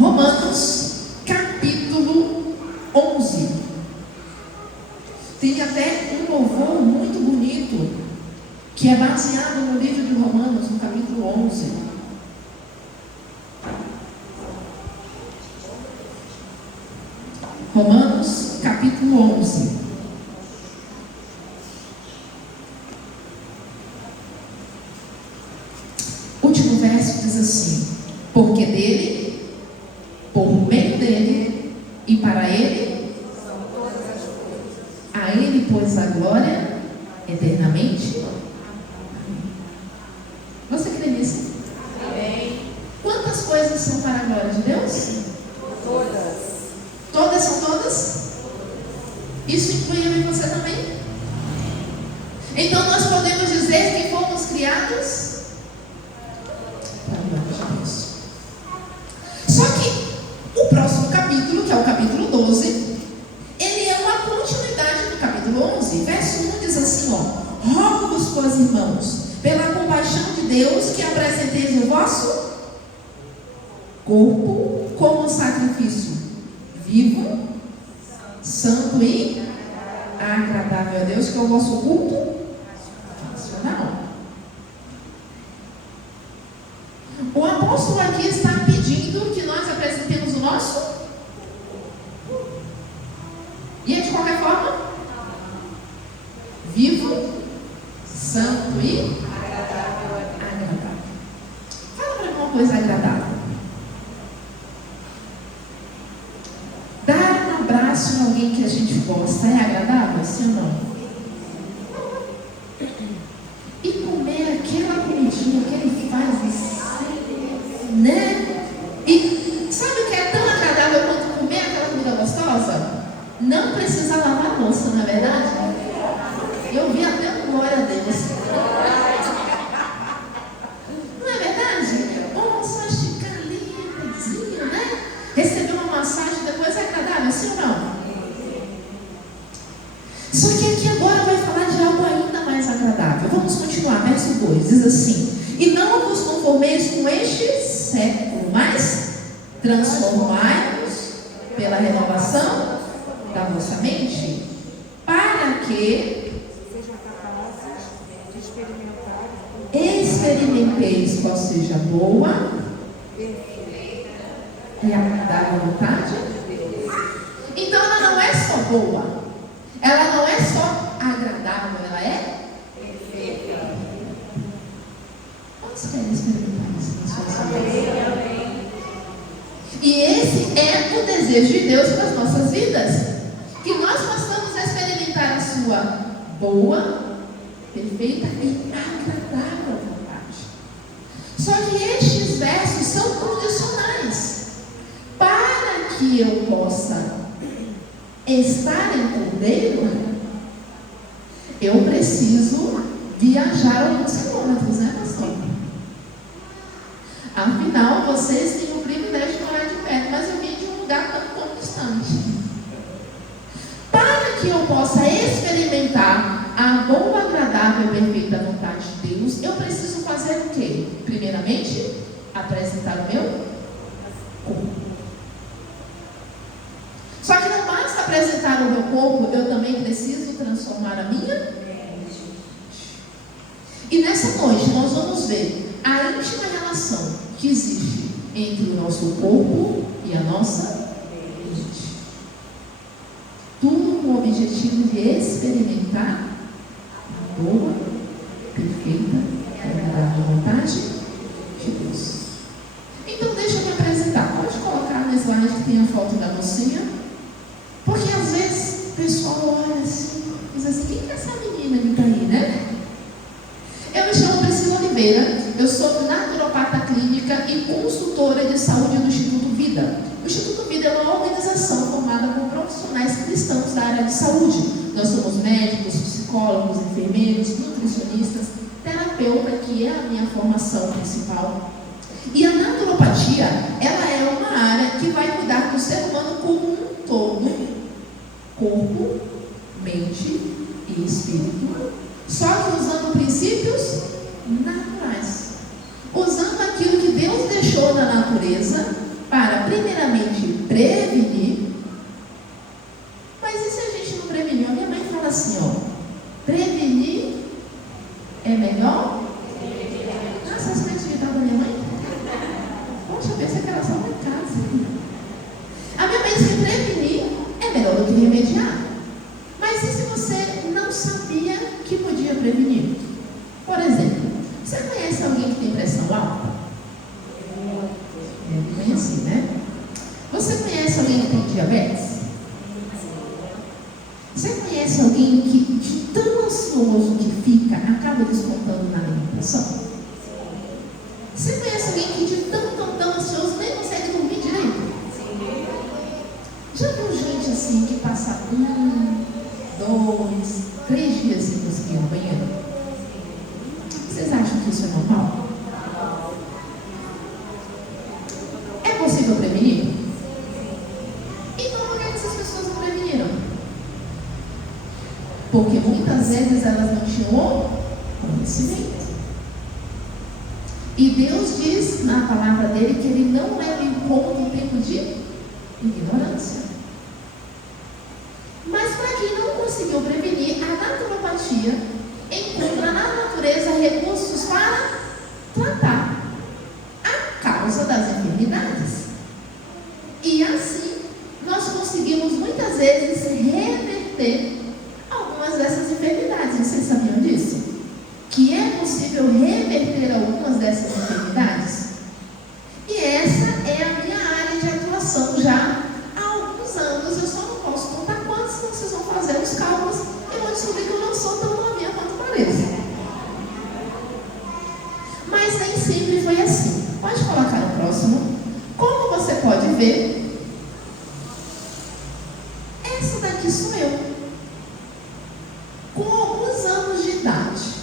Romanos, capítulo 11. Tem até um louvor muito bonito, que é baseado no livro de Romanos, no capítulo 11. Romanos, capítulo 11. Último verso diz assim: porque dele, por meio dele e para ele, a ele pois a glória eternamente. Você crê nisso? Amém. Quantas coisas são para a glória de Deus? Todas. Todas são todas? Isso inclui eu e você também? Então nós podemos dizer que fomos criados para a glória de Deus. Só que o próximo capítulo, que é o capítulo 12, ele é uma continuidade do capítulo 11. Verso 1 diz assim, rogo-vos, pois, irmãos, pela compaixão de Deus, que apresenteis o vosso corpo como sacrifício vivo, santo e agradável a Deus, que é o vosso culto racional. O apóstolo aqui está pedindo que nós apresentemos o nosso, e é de qualquer forma vivo, santo e agradável. Fala para mim uma coisa agradável. Dar um abraço em alguém que a gente gosta é agradável, sim ou não? E comer aquela comidinha que ele faz assim, né? E sabe o que é tão agradável quanto comer aquela comida gostosa? Não precisa lavar a louça, não é verdade? Eu vi até um glória a Deus. Não é verdade? Só esticar ali, pezinho, né? Receber uma massagem depois é agradável, sim ou não? Só que aqui agora vai falar de algo ainda mais agradável. Vamos continuar, verso 2, diz assim: e não vos conformeis com este século, mas transformai-vos pela renovação da vossa mente, para que experimenteis qual seja a boa e agradável vontade. Então ela não é só boa, ela não é só agradável, ela é perfeita. Quantos querem experimentar isso na sua vida? E esse é o desejo de Deus para as nossas vidas, que nós possamos experimentar a sua boa, perfeita e agradável vontade. Só que estes versos são condicionais. Para que eu possa estar em Cordeiro, eu preciso viajar alguns quilômetros, né, pastor? Afinal, vocês têm o privilégio de morar de perto, mas eu vim de um lugar tão distante. Para que eu possa experimentar a boa, agradável e perfeita vontade de Deus, eu preciso fazer o quê? Primeiramente, apresentar o meu corpo. Só que não basta apresentar o meu corpo, eu também preciso transformar a minha mente. E nessa noite nós vamos ver a íntima relação que existe entre o nosso corpo e a nossa mente. Tudo com o objetivo de experimentar a boa, perfeita e agradável vontade de Deus. Então deixa eu me apresentar. Pode colocar no slide que tem a foto da mocinha. Porque às vezes o pessoal olha assim, diz assim: quem que é essa menina que está aí, né? Eu me chamo Priscila Oliveira, eu sou naturopata clínica e consultora de saúde do Instituto Vida. O Instituto Vida é uma organização formada por profissionais cristãos da área de saúde. Nós somos médicos, psicólogos, enfermeiros, nutricionistas, terapeuta, que é a minha formação principal. E a naturopatia, ela é uma área que vai cuidar do ser humano como um todo, corpo, mente e espírito, só que usando princípios naturais, usando aquilo que Deus deixou na natureza para, primeiramente, prevenir. Mas e se a gente não prevenir? A minha mãe fala assim, ó, prevenir é melhor? Nossa, as mães da minha mãe? Poxa, eu pensei que era só uma casa. A minha mãe diz que prevenir é melhor do que remediar. Mas e se você não sabia que podia prevenir? Por exemplo, você conhece alguém que tem pressão alta? É, conheci, né? Você conhece alguém que tem diabetes? Você conhece alguém que, de tão ansioso que fica, acaba descontando na alimentação? Você conhece alguém que, de tão ansioso, nem consegue dormir direito? Já viu gente assim que passa 1, 2, 3 dias sem conseguir ir ao banheiro? Vocês acham que isso é normal? É possível prevenir? Então por que essas pessoas não preveniram? Porque muitas vezes elas não tinham conhecimento. E Deus diz na palavra dele que ele não leva em conta o tempo de ignorância. Mas para quem não conseguiu prevenir, a naturopatia encontra na natureza recursos para tratar a causa das enfermidades. E assim, nós conseguimos muitas vezes reverter algumas dessas enfermidades. Vocês sabiam disso? Que é possível reverter algumas dessas enfermidades? E essa é a minha área de atuação já há alguns anos. Eu só não posso contar quantos, senão vocês vão fazer os cálculos e vão descobrir que eu não sou tão novinha quanto parece. Mas nem sempre foi assim. Pode colocar no próximo. Como você pode ver, essa daqui sou eu, com alguns anos de idade.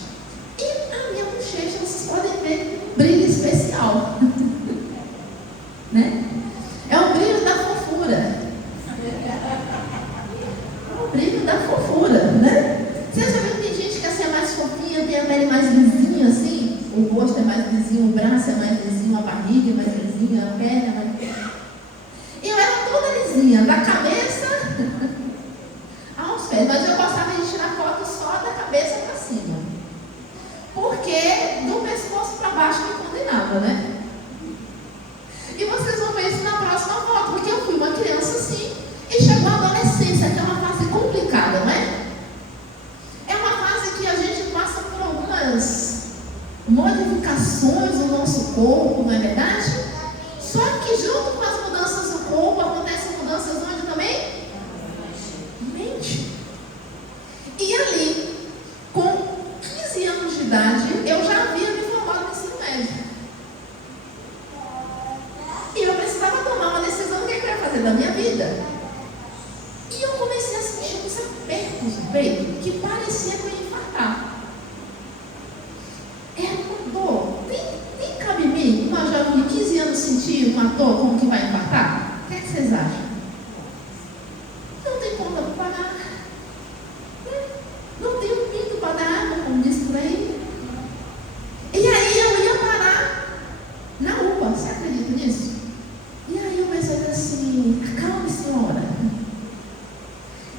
E a minha bochecha, vocês podem ver, um brilho especial. Né? É o brilho da fofura. É o brilho da fofura, né? Você já viu que tem gente que assim é mais fofinha, tem a pele mais lisinha assim? O rosto é mais lisinho, o braço é mais lisinho, a barriga é mais lisinha, a perna é mais... Eu era toda lisinha, da cabeça aos pés, mas eu gostava de tirar foto só da cabeça para cima. Porque do pescoço para baixo me condenava, né? E vocês vão ver isso na próxima foto, porque eu fui uma criança assim e chegou a adolescência, que é uma fase complicada, não é? É uma fase que a gente passa por algumas modificações no nosso corpo, não é verdade? Só que junto com as mudanças do corpo, acontecem mudanças onde também? Mente. E ali, com 15 anos de idade, eu já havia me formado no ensino médio. E eu precisava tomar uma decisão do que eu ia fazer da minha vida. E eu comecei a sentir uns apertos no peito que parecia que eu ia infartar. Era uma dor. Nem cabe em mim, uma jovem de 15 anos sentir uma dor como que vai infartar? O que é que vocês acham? Não tem conta para pagar. Não tem um pinto para dar água, como disse por aí. E aí eu ia parar na UPA, você acredita nisso? E aí eu comecei a dizer assim, acalme senhora.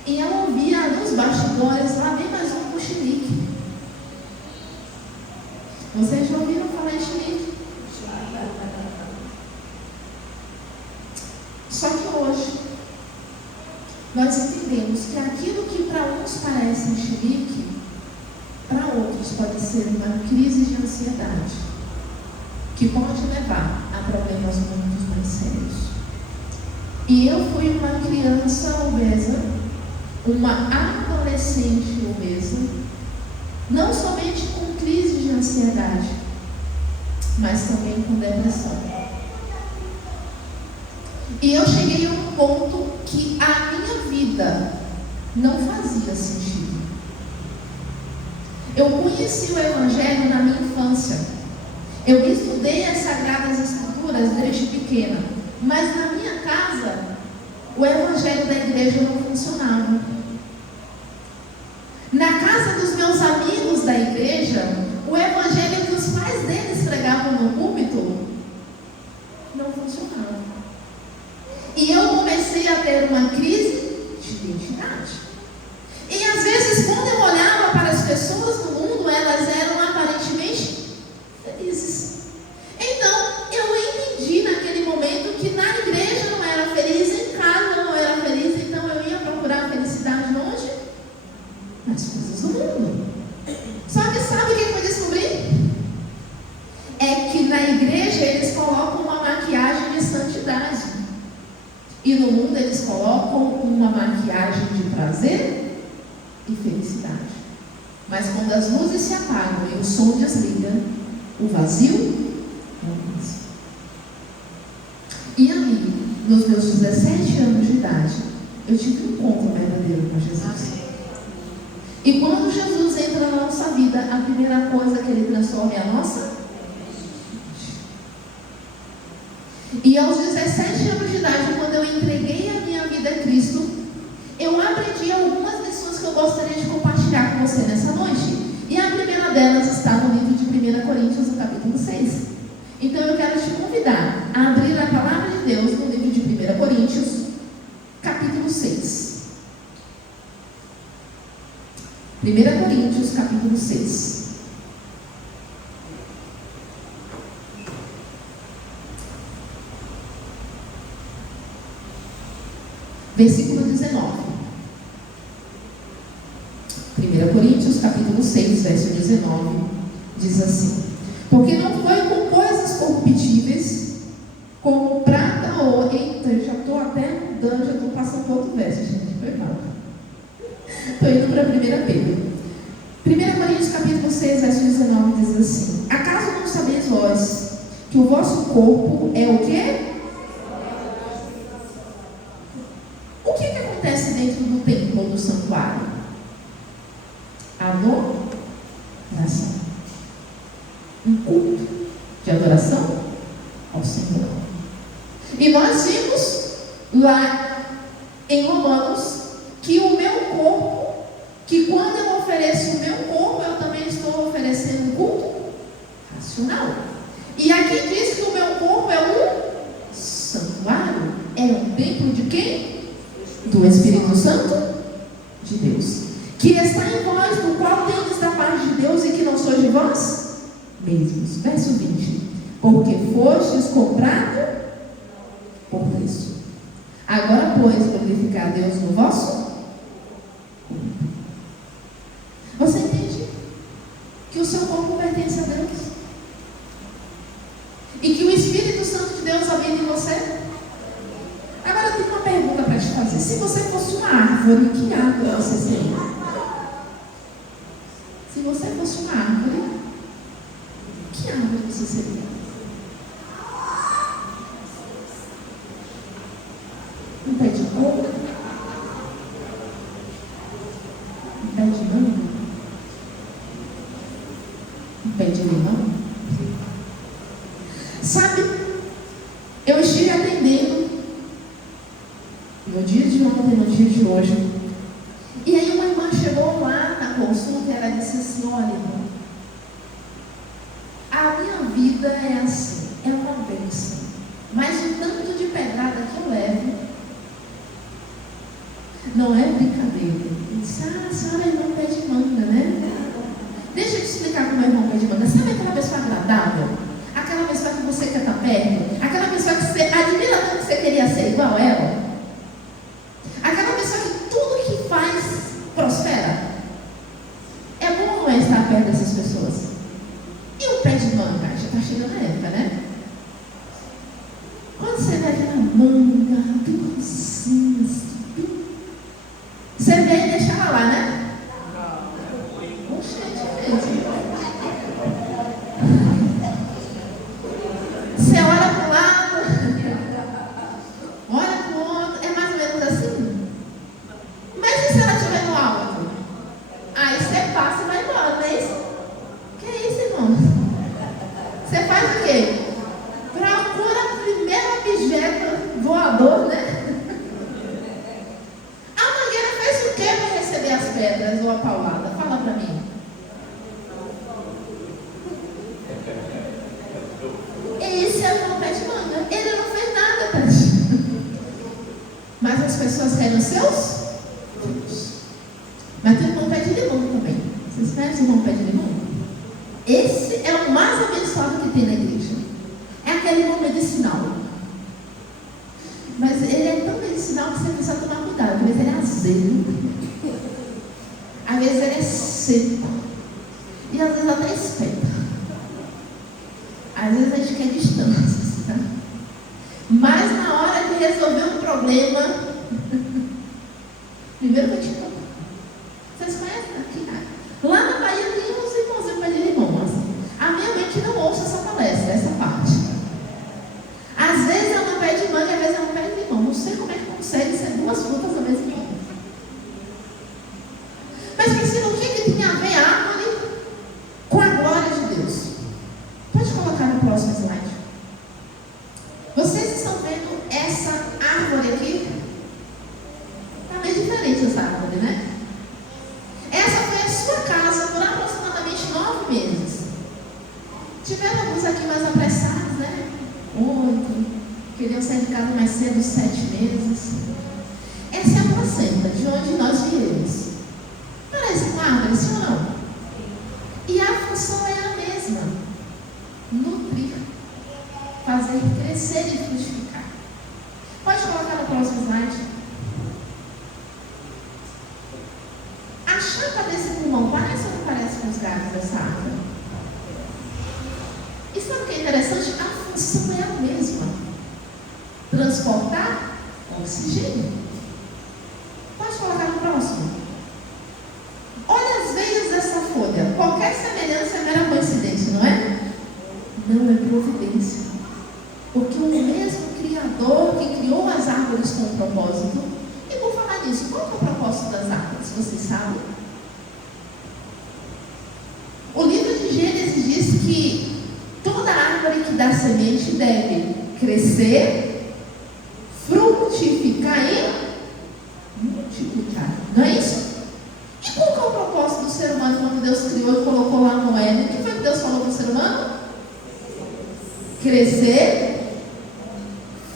E eu ouvia nos bastidores lá bem mais um cochilique. Vocês já ouviram falar em chilique? Só que hoje nós entendemos que aquilo que para uns parece um chilique, para outros pode ser uma crise de ansiedade, que pode levar a problemas muito mais sérios. E eu fui uma criança obesa, uma adolescente obesa, não somente com crise de ansiedade, mas também com depressão. E eu cheguei a um ponto que a minha vida não fazia sentido. Eu conheci o Evangelho na minha infância. Eu estudei as Sagradas Escrituras desde pequena, mas na minha casa o Evangelho da igreja não funcionava. Na casa dos meus amigos da igreja, o Evangelho que os pais deles pregavam no púlpito não funcionava. E no mundo eles colocam uma maquiagem de prazer e felicidade. Mas quando as luzes se apagam e o som desliga, o vazio é o mesmo. E aí, nos meus 17 anos de idade, eu tive um encontro verdadeiro com Jesus. Amém. E quando Jesus entra na nossa vida, a primeira coisa que Ele transforma é a nossa mente. E aos 17 anos de idade, quando eu entreguei a minha vida a Cristo, eu aprendi algumas lições que eu gostaria de compartilhar com você nessa noite. E a primeira delas está no livro de 1 Coríntios, no capítulo 6. Então eu quero te convidar a abrir a palavra de Deus no livro de 1 Coríntios, capítulo 6. 1 Coríntios, capítulo 6. Versículo 19. 1 Coríntios, capítulo 6, verso 19, diz assim: porque não foi com coisas corruptíveis, como prata ou ouro. Eita, eu já estou até dando, já estou passando para outro verso, gente, foi mal. Estou indo para 1 Pedro. 1 Coríntios, capítulo 6, verso 19, diz assim: acaso não sabeis vós que o vosso corpo é o quê? O que acontece dentro do templo ou do santuário? Adoração. Um culto de adoração ao Senhor. E nós vimos lá em Romanos que o meu corpo, que quando eu ofereço o meu corpo, eu também estou oferecendo culto racional. E aqui diz que o meu corpo é um santuário. É um templo de quem? Do Espírito Santo de Deus, que está em vós, no qual tendes da parte de Deus e que não sois de vós mesmos. Verso 20: porque fostes comprado por preço. Agora, pois, glorificar a Deus no vosso corpo. Você entende que o seu corpo pertence a Deus? E que o Espírito Santo de Deus habita em você? Agora eu tenho uma pergunta para te fazer. Se você fosse uma árvore, que árvore você seria? Se você fosse uma árvore, que árvore você seria? Um pé de coco? Um pé de manga? Um pé de limão? Sabe, eu estive atendendo no dia de ontem, no dia de hoje. E aí uma irmã chegou lá na consulta e ela disse assim: olha, irmã, a minha vida é assim, é uma bênção, mas o tanto de pedrada que eu levo não é brincadeira. Eu disse: ah, a senhora é irmã pé de manga, né? Deixa eu te explicar como é irmão pé de manga. Sabe aquela pessoa agradável? Aquela pessoa que você quer estar perto? Aquela pessoa que você admira tanto que você queria ser igual a ela? Aquela pessoa que tudo que faz prospera. É bom ou não é estar perto dessas pessoas? E o pé de manga? Já está chegando a época, né? Quando você vê aquela manga, bem grossinha, assim, você vê e deixa ela lá, né? Oxente, gente. Você olha para o lado, olha para o outro, é mais ou menos assim. Mas e se ela estiver no alto? Aí você passa e vai embora, não é isso? Que é isso, irmão? Você faz o quê? Procura o primeiro objeto voador, né? A mangueira fez o quê para receber as pedras ou a paulada? Fala para mim. Esse é o pé de manga. Ele não fez nada para ti. Mas as pessoas querem os seus filhos. Mas tem um pé de limão também. Vocês conhecem o pé de limão? Esse é o mais abençoado que tem na igreja. É aquele limão medicinal. Mas ele é tão medicinal que você precisa tomar cuidado. Às vezes ele é azedo. Às vezes ele é seco. E às vezes até espeta. Às vezes a gente quer distância, tá? Mas na hora de resolver um problema. Primeiro que eu te conto. Vocês conhecem aqui? Lá na Bahia tem uns irmãozinhos pé de limão. Assim. A minha mente não ouça essa palestra, essa parte. Às vezes é um pé de manga, às vezes é um pé de limão. Não sei como é que consegue ser duas frutas ao mesmo tempo. Mas Priscila, o que tem a ver a árvore com a glória de Deus? Pode colocar no próximo slide. Vocês estão vendo essa árvore aqui? Está bem diferente essa árvore, né? Essa foi a sua casa por aproximadamente 9 meses. Tiveram alguns aqui mais apressados, né? 8. Queriam sair de casa mais cedo, 7 meses. Essa é a placenta, de onde nós viemos. Parece uma árvore, sim ou não? E a função é a mesma. Nutrir. Fazer crescer e frutificar. Pode colocar no próximo slide. A chapa desse pulmão parece ou não parece com os galhos dessa árvore? E sabe o que é interessante? A função é a mesma. Transportar oxigênio. Pode colocar no próximo. Olha as veias dessa folha. Qualquer semelhança é mera coincidência, não é? Não é providência. Porque o mesmo Criador que criou as árvores com um propósito. E por falar nisso, qual é o propósito das árvores? Vocês sabem? O livro de Gênesis diz que toda árvore que dá semente deve crescer, frutificar e multiplicar. Não é isso? E qual é o propósito do ser humano quando Deus criou e colocou lá no Éden? O que foi que Deus falou para o ser humano? Crescer,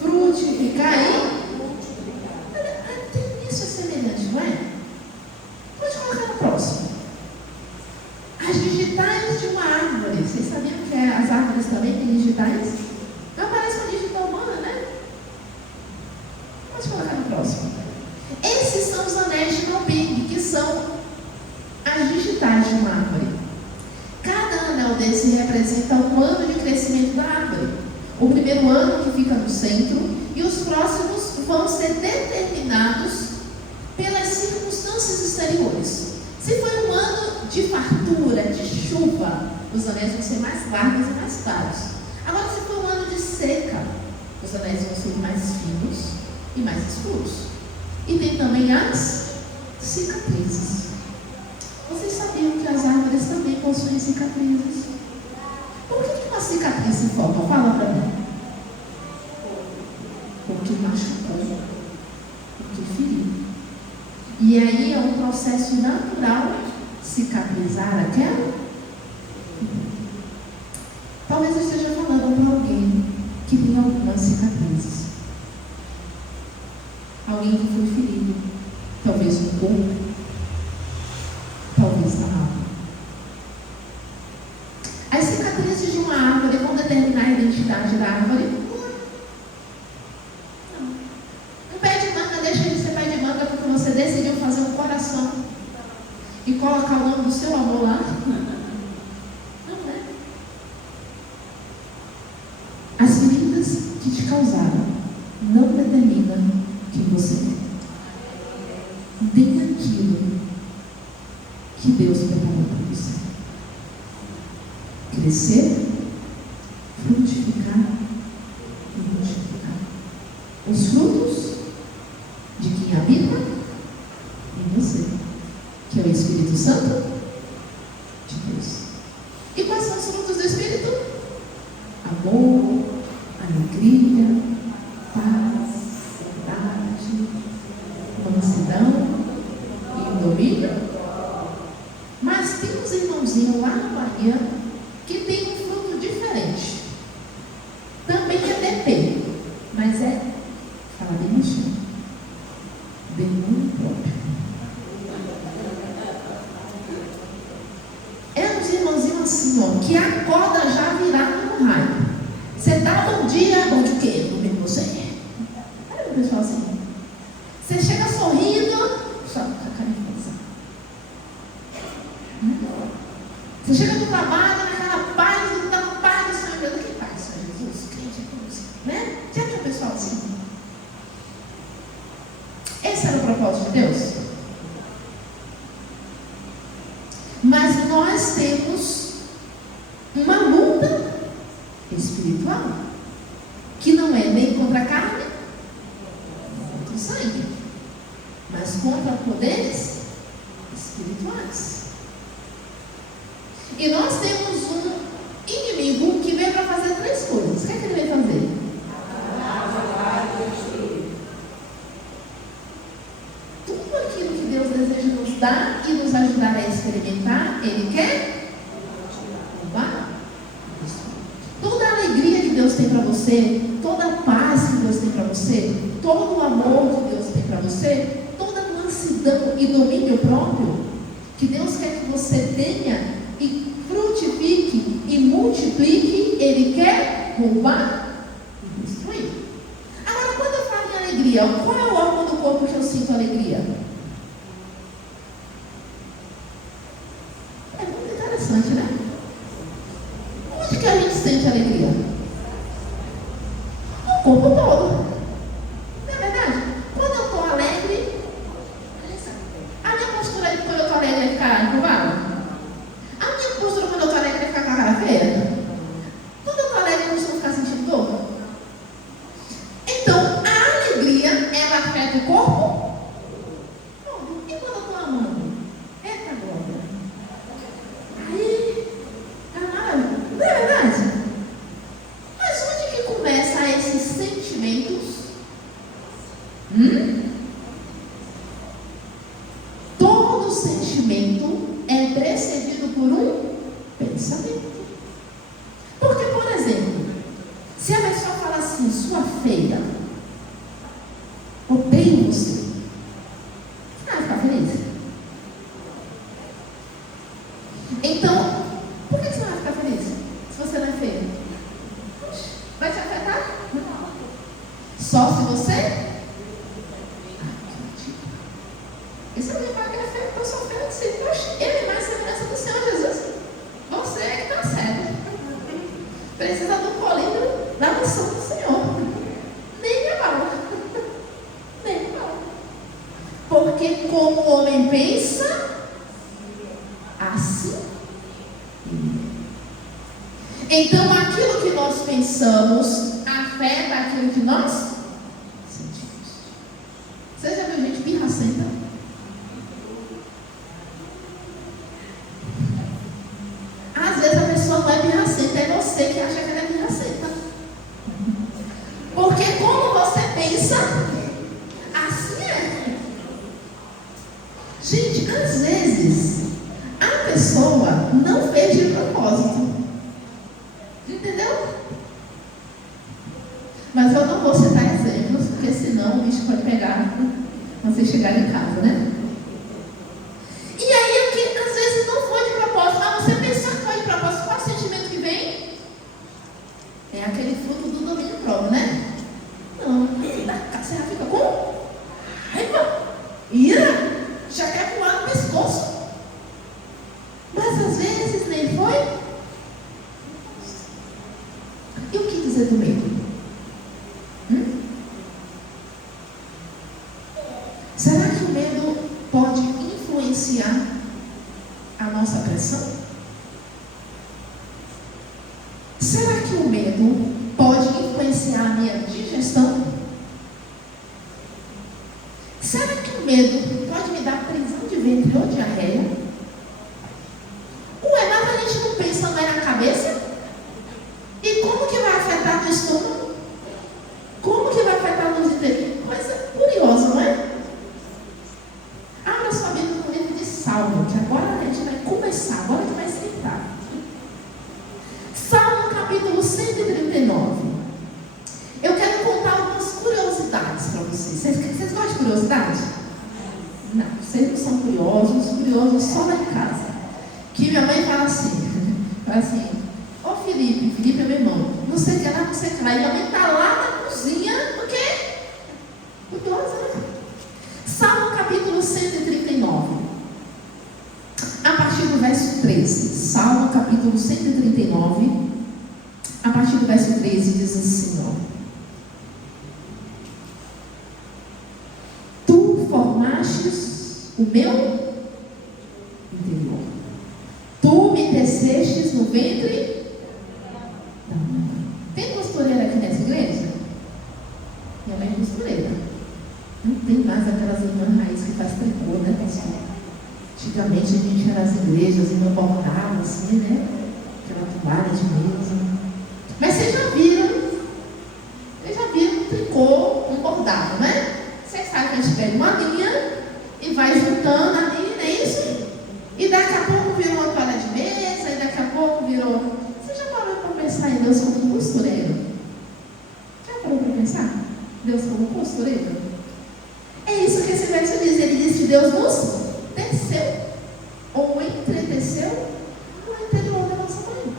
frutificar e tem isso é semelhante, não é? Pode colocar no próximo. As digitais de uma árvore. Vocês sabiam que as árvores também têm digitais? Não parece uma digital humana, né? Pode colocar no próximo. Esses são os anéis de Malbig, que são as digitais de uma árvore. Cada anel desse representa um ano de crescimento da árvore. O primeiro ano que fica no centro e os próximos vão ser determinados pelas circunstâncias exteriores. Se for um ano de fartura, de chuva, os anéis vão ser mais largos e mais claros. Agora, se for um ano de seca, os anéis vão ser mais finos e mais escuros. E tem também as cicatrizes. Vocês sabiam que as árvores também possuem cicatrizes? Por que uma cicatriz se forma? Fala para mim. Porque machucou, porque feriu. E aí é um processo natural cicatrizar aquela. Talvez eu esteja falando para alguém que tem algumas cicatrizes. Alguém que foi ferido, talvez no corpo, talvez na alma. As cicatrizes de uma árvore vão determinar a identidade da árvore? Não. Um pé de manga deixa de ser pé de manga porque você decidiu fazer um coração e colocar o nome do seu amor lá? Não é. As feridas que te causaram não determinam quem você é. Nem aquilo que Deus preparou para você. Crescer, frutificar e multiplicar. Os frutos de quem habita em você, que é o Espírito Santo de Deus. E quais são os frutos do Espírito? Amor, alegria, paz, bondade, mansidão e domínio. Mas tem uns irmãozinhos lá na Bahia que tem um fruto diferente. Também é DP, mas é, fala bem no chão, demônio próprio. É uns irmãozinhos assim, ó, que acorda já virado no raio. Você dá bom dia, bom de quê? Domingo você. Olha o pessoal assim. Você chega sorrindo, só com a cara em força. Você chega no trabalho, naquela paz, e dá paz do Senhor. Que paz, Senhor Jesus? Crente é como assim, né? Já que o pessoal assim. que não é nem contra a carne, contra o sangue, mas contra poderes espirituais. E nós temos um inimigo que veio para fazer 3 coisas. O que é que ele veio fazer? Tudo aquilo que Deus deseja nos dar e nos ajudar a experimentar, Ele quer roubar. Toda a alegria que Deus tem para você, toda a paz que Deus tem para você, todo o amor que Deus tem para você, toda a mansidão e domínio próprio que Deus quer que você tenha e frutifique e multiplique, Ele quer roubar e destruir. Agora, quando eu falo em alegria, qual é o órgão do corpo que eu sinto alegria? É muito interessante, né? Onde que a gente sente alegria? No corpo todo. Não é verdade? Quando eu estou alegre, a minha postura quando eu estou alegre é ficar encurvada? A minha postura quando eu estou alegre é ficar com a cara feia? Quando eu estou alegre, eu costumo ficar sentindo dor? Então, a alegria, ela afeta o corpo todo. E quando eu estou amando? Eita glória! Aí, é maravilha. Não é verdade? Mas onde que começam esses sentimentos? Todo sentimento é precedido por um pensamento. Porque, por exemplo, se a pessoa fala assim, sua feia, odeio você, você vai ficar feliz? Então, por que você não vai ficar feliz se você não é feia? Vai te afetar? Não. Só se você? E se alguém vai querer feio, eu sou feio de si. Poxa, ele é mais semelhança do Senhor Jesus. Você é que está cego. Precisa do colírio da missão do Senhor. Nem a bala. Nem a bala. Porque como o homem pensa, assim. Então aquilo que nós pensamos afeta aquilo que nós sentimos. Você já viu gente pirracenta? Às vezes a pessoa não é pirracenta, é você que acha que ela é pirracenta. Porque como você pensa, assim é. Gente, às vezes a pessoa não fez de propósito. Entendeu? Mas eu não vou citar exemplos, porque senão o bicho pode pegar quando você chegar em casa, né? E aí é que às vezes não foi de propósito, mas você pensou que foi de propósito, qual o sentimento que vem? É aquele fruto do domínio próprio, né? Não, você já fica com raiva, ira, já quer pular no pescoço. Mas às vezes nem foi. E o que dizer do medo? Será que o medo pode influenciar a nossa pressão? Será que o medo pode influenciar a minha digestão? Será que o medo pode me dar prisão de ventre ou diarreia? Ué, mas a gente não pensa mais na cabeça? E como que vai afetar no estômago? Como que vai afetar nos intestinos? Coisa curiosa, não é? Abra sua Bíblia no livro de Salmo, que agora a gente vai começar, agora que vai sentar. Salmo capítulo 139. Eu quero contar algumas curiosidades para vocês. Vocês gostam de curiosidade? Não, vocês não são curiosos só lá em casa. Que minha mãe fala assim, ô Felipe é meu irmão, não sei o que lá, não sei o que lá. E minha mãe está lá na cozinha, o quê? Curiosa, né? Salmo capítulo 139. A partir do verso 13. Salmo capítulo 139. A partir do verso 13 diz assim, ó. Tu formastes o meu interior. Tu me tecestes no ventre da mãe. Tem costureira aqui nessa igreja? minha mãe é costureira. Não tem mais aquelas irmãs raiz que faz tricô, né, pastor? Antigamente a gente ia nas igrejas e não bordava assim, né? Aquela toalha de mesa. Mas vocês já viram um tricô, um bordado, né? Vocês sabem que a gente pega uma linha e vai juntando a linha, não é isso? E daqui a pouco virou uma toalha de mesa, e daqui a pouco virou. Você já parou para pensar em Deus como costureiro? Já parou para pensar? Deus como costureiro? É isso que esse verso diz. Ele diz que Deus nos teceu, ou entreteceu, no interior da nossa mãe.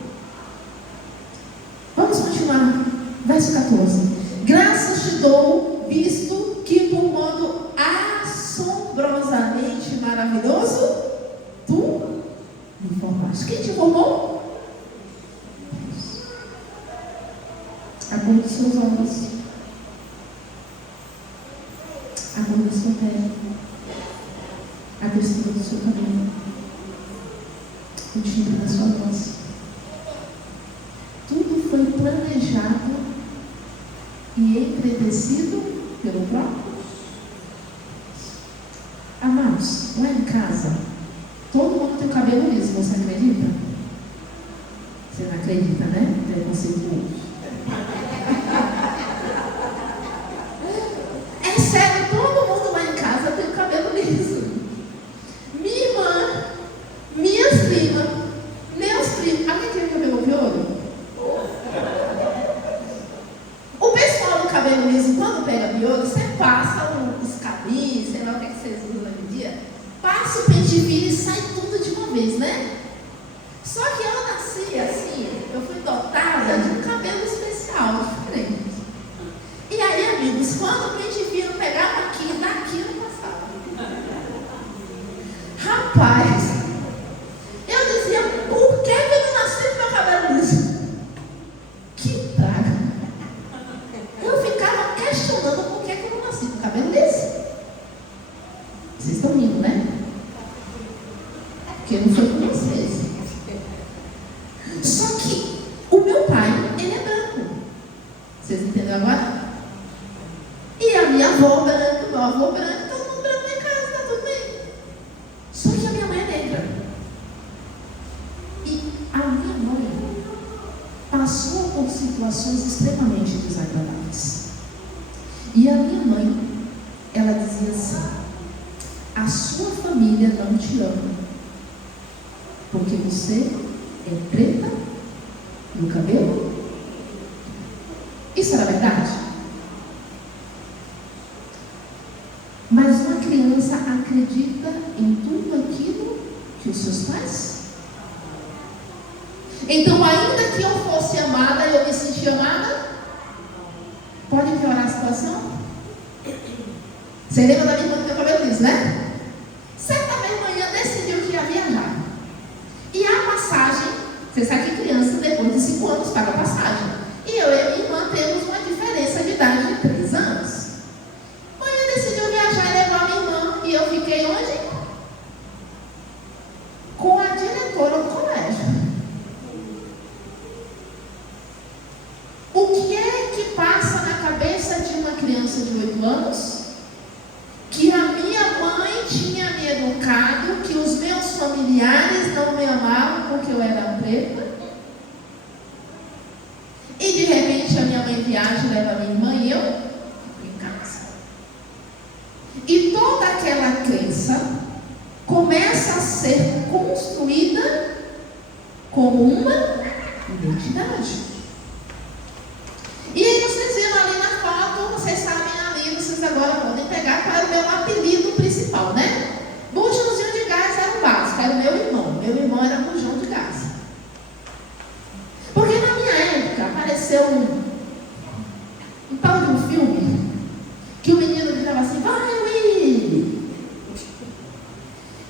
Vamos continuar. Verso 14. Graças te dou, visto que por modo assombrosamente maravilhoso, tu me formaste. Quem te formou? Deus. A cor dos seus olhos, a cor da sua pele, a textura do seu cabelo, o timbre da sua voz. Tudo foi planejado e entretecido pelo próprio. Amados, lá em casa, todo mundo tem o cabelo liso, você acredita? Você não acredita, né? Preconceituoso. É sério, todo mundo lá em casa tem o cabelo liso. Minha irmã, minhas primas, meus primos. Alguém tem o cabelo de ouro? O pessoal do cabelo liso, quando pega piolho, você passa um escabinho, sei lá o que vocês usam hoje em dia, passa o pente fino e sai tudo de uma vez, né? Só que eu nasci assim, eu fui dotada de um cabelo especial, diferente. E aí, amigos, quando o pente fino pegava aqui, daqui não passava. Rapaz, eu dizia, por que eu não nasci com meu cabelo liso? Que praga! Eu ficava questionando por que eu não nasci com cabelo liso. Vocês estão rindo, né? Porque não foi com vocês. Só que o meu pai, ele é branco. Vocês entenderam agora? E a minha avó branca, meu avô branco, todo mundo branco lá em casa, tá tudo bem. Só que a minha mãe é negra. E a minha mãe passou por situações extremamente desagradáveis. E a minha mãe, ela dizia assim: a sua família não te ama, porque você é preta no cabelo. Isso era verdade? Mas uma criança acredita em tudo aquilo que os seus pais. Então, ainda que eu fosse amada, eu me sentia amada. Pode piorar a situação? Você lembra da minha irmã que tem o cabelo liso, né? Certa vez manhã decidiu que ia viajar. E a passagem, você sabe que criança depois de 5 anos paga passagem. E eu e minha irmã temos uma diferença de idade de 3 anos. Manhã decidiu viajar e levar minha irmã. E eu fiquei onde? Com a diretora do colégio. O que é que passa na cabeça de uma criança de 8 anos? Que a minha mãe tinha me educado, que os meus familiares não me amavam porque eu era preta. E de repente a minha mãe viaja, leva a minha irmã e eu fico em casa. E toda aquela crença começa a ser construída como uma identidade. E aí vocês viram ali na foto, vocês sabem ali, vocês agora podem pegar qual era o meu apelido principal, né? Bujãozinho de gás era o básico, era o meu irmão. Meu irmão era bujão de gás. Porque na minha época apareceu um tal de um filme que o menino gritava assim: vai, Willy!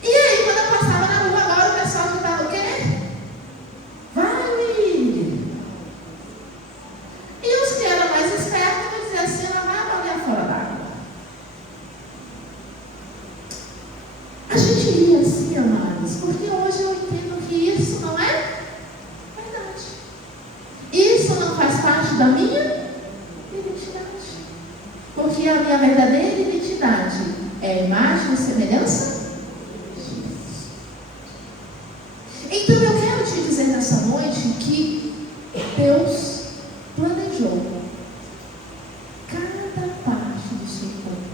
E aí quando eu passava na rua agora, o pessoal gritava o quê? Vai, Willy! E os que eram mais espertos diziam assim: ela vai avaliar fora d'água. Porque a minha verdadeira identidade é a imagem e semelhança de Deus. Então eu quero te dizer nessa noite que Deus planejou cada parte do seu corpo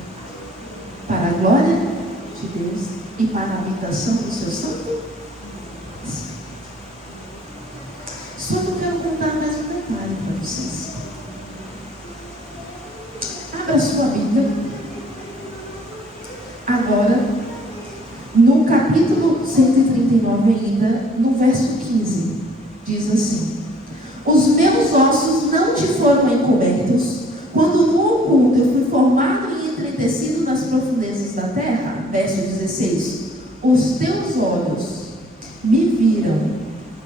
para a glória de Deus e para a habitação do seu santo Espírito. Só que eu quero contar mais um detalhe para vocês. Abra sua Bíblia. Agora, no capítulo 139 ainda, no verso 15, diz assim: os meus ossos não te foram encobertos, quando no oculto eu fui formado e entretecido nas profundezas da terra. Verso 16: os teus olhos me viram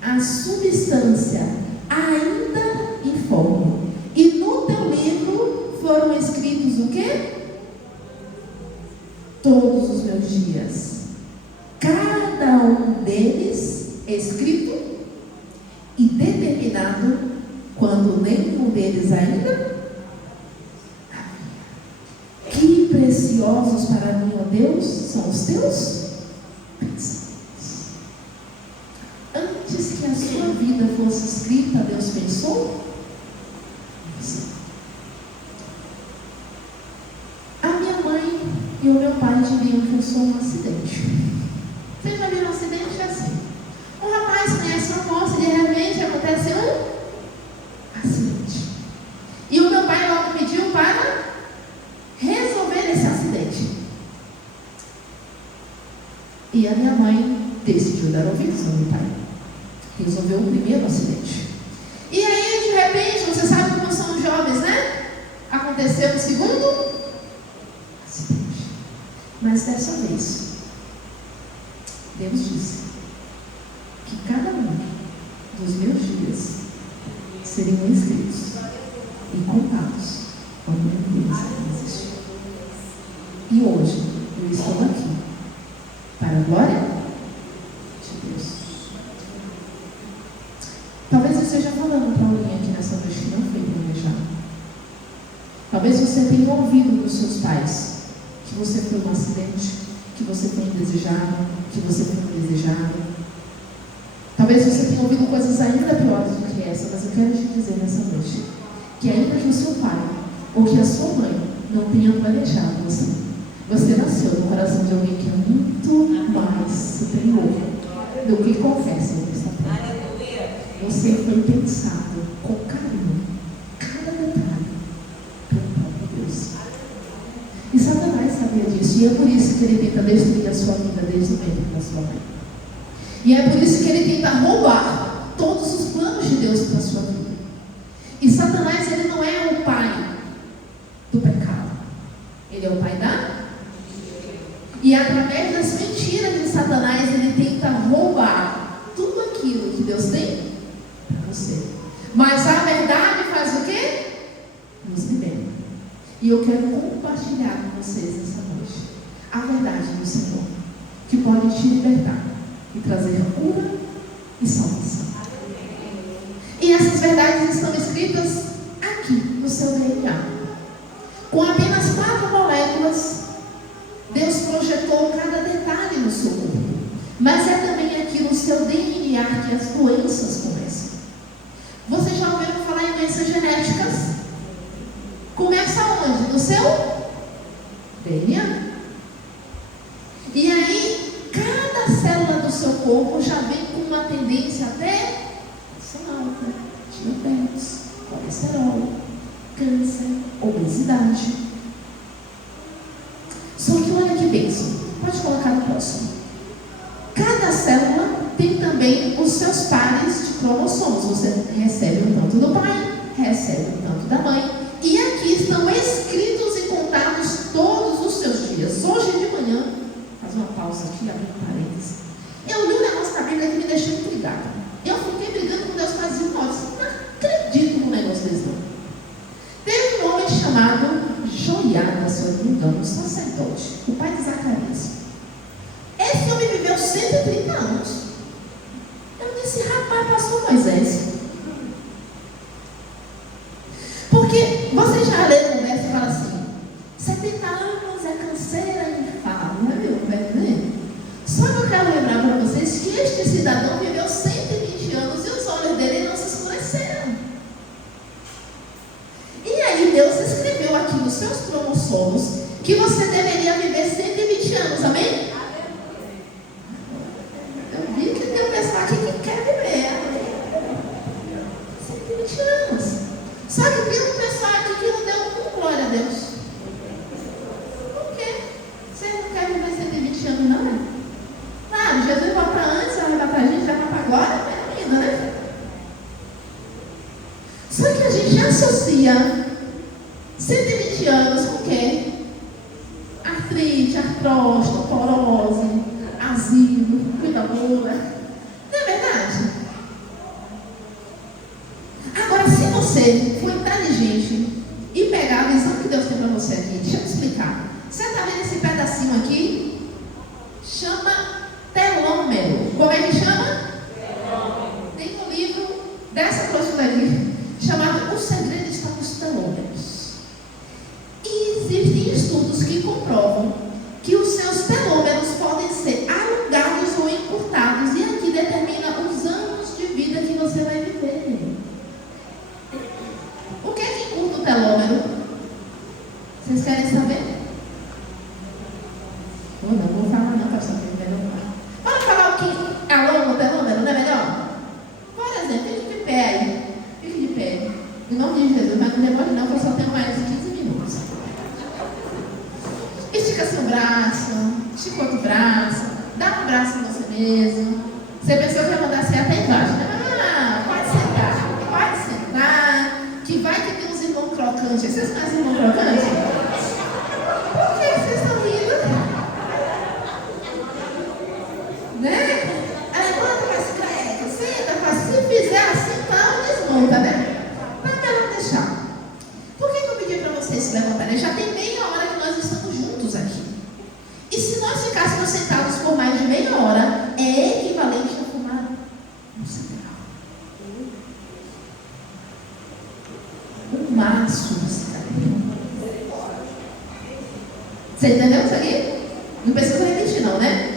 a substância ainda informe, e no teu livro foram escritos o quê? Todos os meus dias, cada um deles escrito e determinado, quando nenhum deles ainda havia. Que preciosos para mim, ó Deus, são os teus pensamentos. Antes que a sua vida fosse escrita, Deus pensou nisso. A minha mãe e o meu pai diriam que eu sou um acidente. Vocês já viram um acidente assim? Um rapaz conhece uma moça e de repente acontece um acidente. E o meu pai logo pediu para resolver esse acidente. E a minha mãe decidiu dar ouvidos ao meu pai. Resolveu o primeiro acidente. E aí, de repente, você sabe como são os jovens, né? Aconteceu o segundo acidente. Mas dessa vez, Deus disse que cada um dos meus dias seriam escritos e contados quando Deus existir. E hoje eu estou aqui para a glória de Deus. Talvez eu esteja falando para alguém aqui nessa noite que não foi planejado. Talvez você tenha ouvido dos seus pais que você foi um acidente, que você foi indesejado, que você foi indesejado. Talvez você tenha ouvido coisas ainda piores do que essa, mas eu quero te dizer nessa noite que ainda que o seu pai ou que a sua mãe não tenha planejado você nasceu no coração de alguém que é muito mais superior do que confessa nessa terra. Você foi pensado com carinho, cada detalhe, pelo próprio Deus. E Satanás sabia disso, e é por isso que ele tenta destruir a sua vida desde o ventre da sua mãe. E é por isso que ele tenta roubar todos os planos de Deus para a sua vida. E Satanás, ele não é o pai do pecado. Ele é o pai da... E através das mentiras de Satanás, ele tenta roubar tudo aquilo que Deus tem para você. Mas a verdade faz o quê? Nos liberta. E eu quero compartilhar com vocês essa noite a verdade do Senhor, que pode te libertar e trazer cura e salvação. E essas verdades estão escritas aqui no seu DNA. Com apenas 4 moléculas, Deus projetou cada detalhe no seu corpo. Mas é também aqui no seu DNA que as doenças começam. Vocês já ouviram falar em doenças genéticas? Começa onde? No seu DNA. E aí, cada célula do seu corpo já vem com uma tendência até pressão alta, diabetes, colesterol, câncer, obesidade. Só que olha que bênção. Pode colocar no próximo. Cada célula tem também os seus pares de cromossomos. Você recebe um tanto do pai, recebe um tanto da mãe. E aqui estão escritos e contados todos os seus dias. Hoje de manhã, faz uma pausa aqui, abrir um parênteses. Eu li um negócio na Bíblia que me deixou intrigada. Eu fiquei brigando com Deus fazia um modo. Não acredito num negócio desse não. Teve um homem chamado Joiada, se eu não me engano, um sacerdote, o pai de Zacarias. Esse homem viveu 130 anos. Eu disse, rapaz, pastor Moisés. Porque você já lê no verso e fala assim: anos é canseira em fala, não é meu? Vai dizer? Só que eu quero lembrar para vocês que este cidadão viveu 120 anos e os olhos dele não se escureceram. E aí Deus escreveu aqui nos seus cromossomos que você deveria viver 120 anos, amém? Eu vi que tem um pessoal aqui que quer viver, amém? 120 anos. Só que tem um pessoal aqui que não deu um glória a Deus. Por quê? Você não quer viver 120 anos, não é? Claro, Jesus vai para antes, vai levar para a gente, vai para agora, é ainda, né? Só que a gente associa 120 anos com o quê? Artrite, artrose, osteoporose, asilo, cuidadora. Não é verdade? Agora, se você for inteligente e pegar a visão que Deus tem para você aqui, deixa eu te explicar. Você está vendo esse pedacinho aqui? Chama telômero. Como é que chama? Telômero. Tem um livro dessa grossura ali, chamado O Segredo Está nos Telômeros. E existem estudos que comprovam que os seus telômeros podem ser alongados ou encurtados, e aqui determina os anos de vida que você vai viver. O que é que encurta o telômero? Vocês querem saber? Não vou falar não, pastor. Vamos falar o que alonga o telômero, não é melhor? Por exemplo, fique de pé aí. Fique de pé. Em nome de Jesus, mas não demore não, que eu só tenho mais de 15 minutos. Estica seu braço, estica outro braço, dá um braço em você mesmo. Você pensou que ia mandar você até embaixo, né? Pode sentar, que vai que tem uns irmãos crocantes. Vocês conhecem irmão crocante? Por que vocês estão rindo? Né? Aí quando faz creca, senta, faz, se fizer assim, não desmonta, né? Mas melhor deixar. Por que eu pedi para vocês se levantarem? Já tem meia hora que nós estamos juntos aqui. E se nós ficássemos sentados por mais de meia hora, é equivalente a fumar um cigarro. Um maço de cigarro. Você entendeu isso aqui? Não precisa repetir não, né?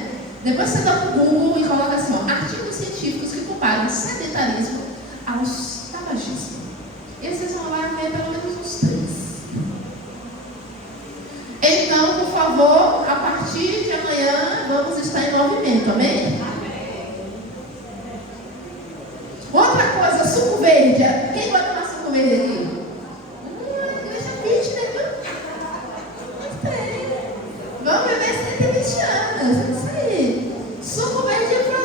Depois você dá um Google e coloca assim, ó, artigos científicos que comparam o sedentarismo aos tabagismo. E vocês vão lá ver pelo menos uns 3. Então, por favor, a partir de amanhã, vamos estar em movimento, amém? Outra coisa, suco verde. Quem vai tomar suco verde aqui? Igreja fitness, né? Vamos viver 120 anos. Isso aí. Suco verde é para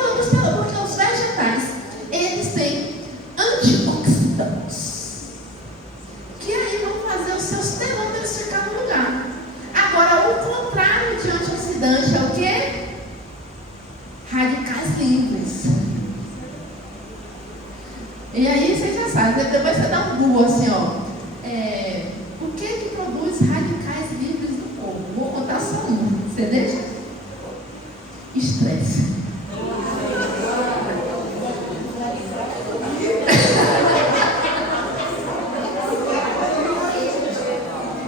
porque os vegetais, eles têm antioxidantes, que aí vão fazer os seus telômeros ficar no lugar. Agora, o contrário de antioxidante é o quê? Radicais livres. E aí você já sabe, depois você dá um Google assim, ó. O que produz radicais livres no corpo? Vou contar só um. Você deixa? Estresse.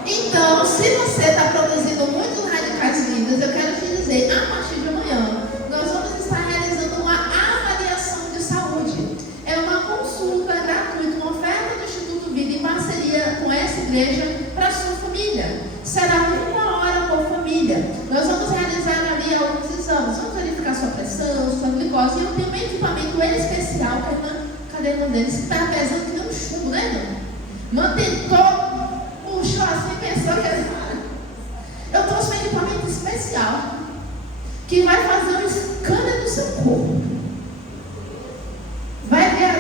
Então, se você está produzindo muitos radicais livres, eu quero te dizer, a partir de amanhã, nós vamos estar realizando uma avaliação de saúde. É uma consulta gratuita, uma oferta do Instituto Vida em parceria com essa igreja para a sua família. Será 1 hora por família. Nós vamos realizar ali alguns exames. Vamos verificar sua pressão, sua glicose. E eu tenho um equipamento especial, que é uma cadeira deles, que está pesando que nem um chumbo, né, irmão? Mantém todo, puxou assim, pensou que eu trouxe um equipamento especial que vai fazer um scanner do seu corpo. Vai ver,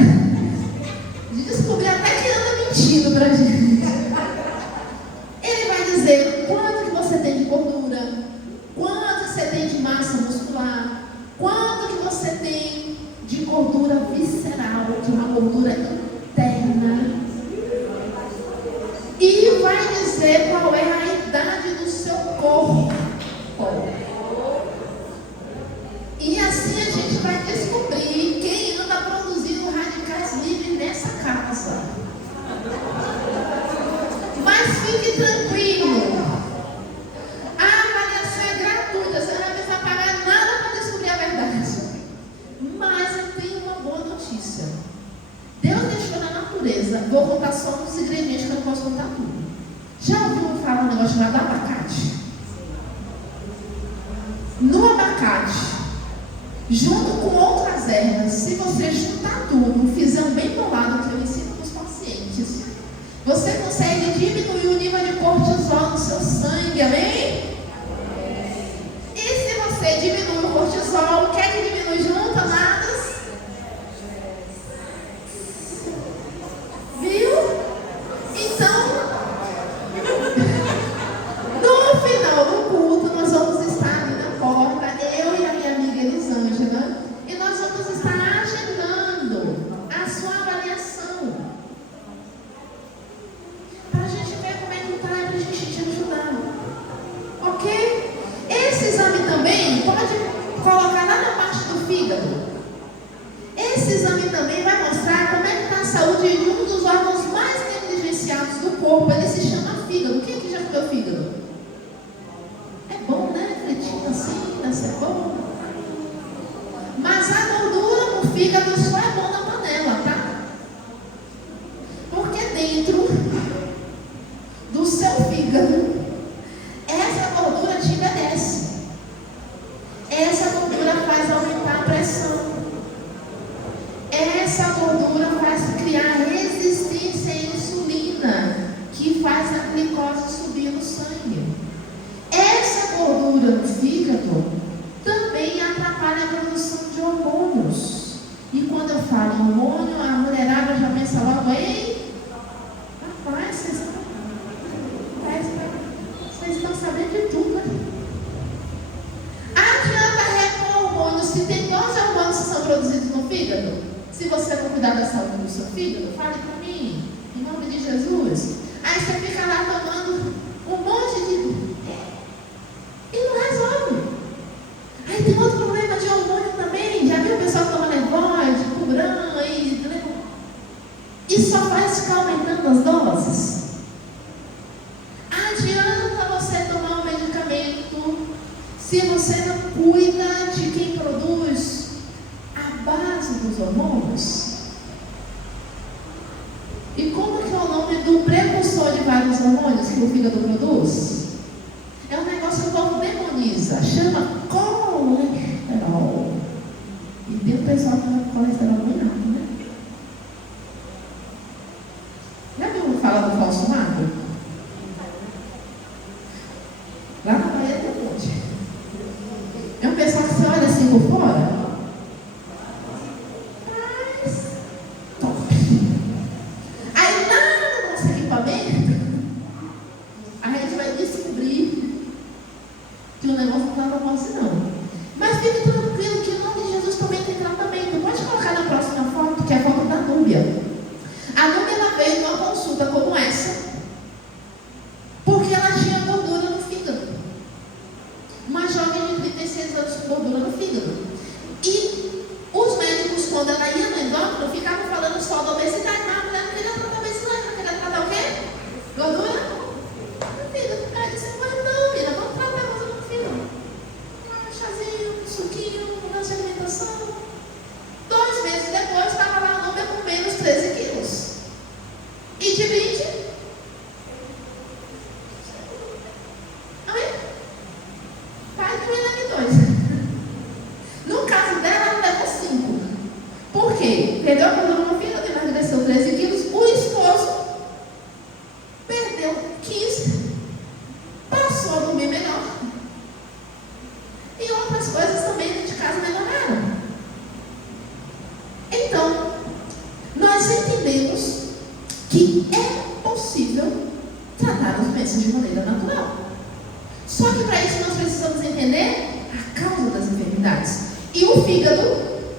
descobrir até que anda mentindo pra gente. Ele vai dizer quanto que você tem de gordura, quanto você tem de massa muscular, quanto que você tem de gordura visceral, que é uma gordura interna. E vai dizer qual é a idade do seu corpo. E assim a gente vai descobrir quem anda produzindo radicais livres nessa casa. Mas fique tranquilo. vou contar só uns ingredientes que eu não posso contar tudo. Já ouviu falar um negócio chamado abacate? No abacate, junto com outras ervas, se você juntar tudo, fizer um bem bolado, que eu ensino para os pacientes, você consegue diminuir o nível de cortisol no seu sangue, amém? E se você diminui o cortisol, quer que diminui junto, amados? Viu? Então, no final do culto, nós vamos estar ali na porta, eu e a minha amiga Elisângela, e nós vamos estar agendando a sua avaliação, para a gente ver como é que está e para a gente te ajudar. Ok? Esse exame também pode colocar lá na parte do fígado. Esse exame também vai mostrar como é que está a saúde de um dos órgãos mais negligenciados do corpo. Ele se chama fígado. Quem aqui já comeu fígado? É bom, né? Fritinho assim, deve é bom. Mas a gordura no fígado só é bom na panela, tá? Porque dentro do seu fígado, essa gordura te envelhece. Essa gordura faz aumentar a pressão. Essa gordura faz criar resistência à insulina, que faz a glicose subir no sangue. Essa gordura no fígado também atrapalha a produção de hormônios. E quando eu falo em hormônio, a mulherada já pensa logo em... Rapaz, vocês estão sabendo de tudo, né? Adianta repor hormônios. Se tem 12 hormônios que são produzidos no fígado, se você for cuidar da saúde do seu fígado, fale para mim, em nome de Jesus. Aí você fica lá tomando um monte de... e não resolve. Aí tem outro problema de hormônio também. Já viu o pessoal que toma Levoide, Cubran, e só faz ficar aumentando as doses? Adianta você tomar um medicamento se você não cuida de quem produz a base dos hormônios? E como que é o nome do precursor de vários hormônios que o fígado produz? É um negócio que o povo demoniza, chama colesterol. E tem um pessoal que fala colesterol muito alto, né? Já viu falar do falso magro? Lá na Bahia tem um monte. É um pessoal que você olha assim por fora, mas top. Aí lá no nosso equipamento, a gente vai descobrir que o negócio não estava bom assim não. Mas fique tranquilo que o nome de Jesus também tem tratamento. Pode colocar na próxima foto, que é a foto da Núbia. A Núbia, ela veio numa consulta como essa, porque ela tinha gordura no fígado. Uma jovem de 36 anos com gordura no fígado. E os médicos, quando ela ia no endócrino, ficavam falando só da obesidade. Mas a mulher não queria tratar a obesidade, ela queria tratar o quê? Gordura no fígado. Ela disse, mas não, filha, vamos tratar a gordura no fígado. Um chazinho, um suquinho, mudança de alimentação. 2 meses depois, estava lá a Núbia com menos 13 quilos. E de brinde, amém? Pai de milagre 2. No caso dela, ela levou 5. Por quê? Perdeu a gordura no fígado, emagreceu 13 quilos. O esposo perdeu 15, passou a dormir melhor. E outras coisas também dentro de casa melhoraram. Então, nós entendemos que é possível tratar as doenças de maneira natural. Só que para isso nós precisamos entender a causa das enfermidades. E o fígado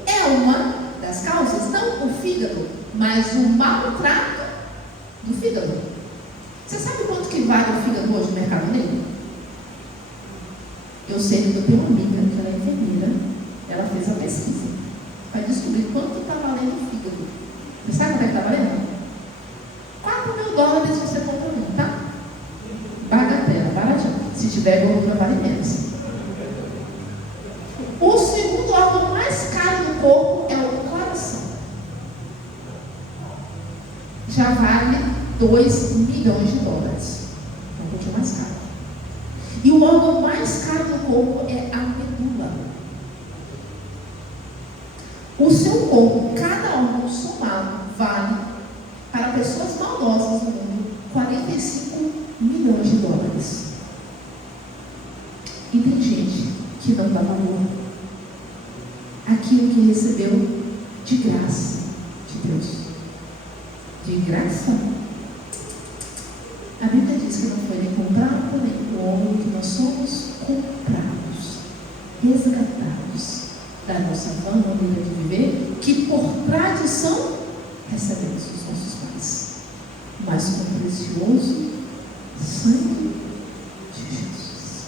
é uma das causas, não o fígado, mas o maltrato do fígado. Você sabe quanto que vale o fígado hoje no mercado negro? Eu sei que eu tenho uma amiga que ela é enfermeira, ela fez a pesquisa para descobrir quanto está valendo o fígado. Você sabe quanto é que está valendo? $4.000 você compra um, tá? Bagatela, baratinho. Se tiver gordura, vale menos. O segundo órgão mais caro do corpo é o coração. Já vai 2 milhões de dólares. É um pouquinho mais caro. E o órgão mais caro do corpo é a medula. O seu corpo, cada órgão somado, vale, para pessoas maldosas no mundo, 45 milhões de dólares. E tem gente que não dá valor àquilo que recebeu de graça de Deus. De graça? A Bíblia diz que não foi nem comprado, nem o homem, que nós somos comprados, resgatados da nossa vã maneira de viver, que por tradição recebemos dos nossos pais, mas com o precioso sangue de Jesus.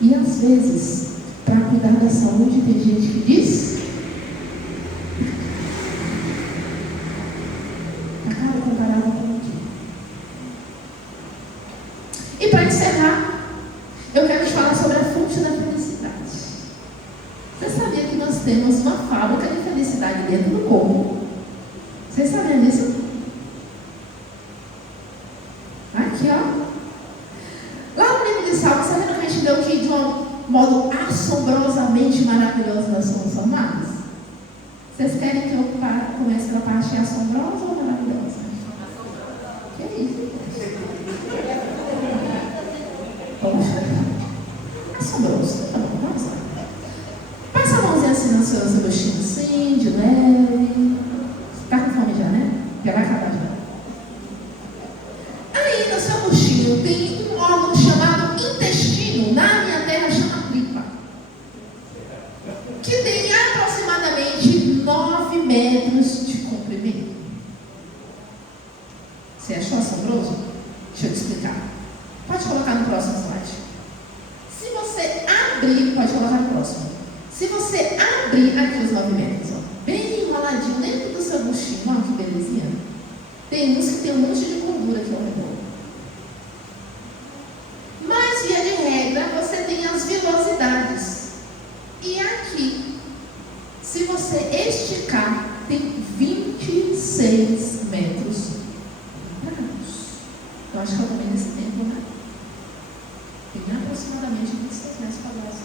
E às vezes, para cuidar da saúde, tem gente que diz: a cara comparava com o quê? E para encerrar, eu quero te falar sobre a fonte da felicidade. Você sabia que nós temos uma fábrica de felicidade dentro do corpo? Vocês sabiam disso? Aqui, ó. Lá no livro de Salmos, você lembra que a gente deu aqui de um modo assombrosamente maravilhoso nós somos formados? Vocês querem que eu comece pela parte assombrosa ou maravilhosa? Que é isso? Poxa, assombroso. Tá bom, vamos lá. Passa a mãozinha assim no seu buchinho, sim, de leve. Tá com fome já, né? Já vai acabar já. Aí no seu buchinho tem um órgão chamado intestino. Na minha terra chama tripa. Que tem aproximadamente 9 metros de comprimento. Você achou assombroso? Deixa eu te explicar. Pode colocar no próximo slide. Se você abrir, pode colocar no próximo. Se você abrir aqui os 9 metros, ó, bem enroladinho dentro do seu buchinho, olha que belezinha. Tem uns que tem um monte de gordura aqui ao redor. Mas, via de regra, você tem as vilosidades. E aqui, se você esticar, tem 26 metros quadrados. Eu acho que é o tamanho desse tempo, né? Tem aproximadamente 26 metros quadrados.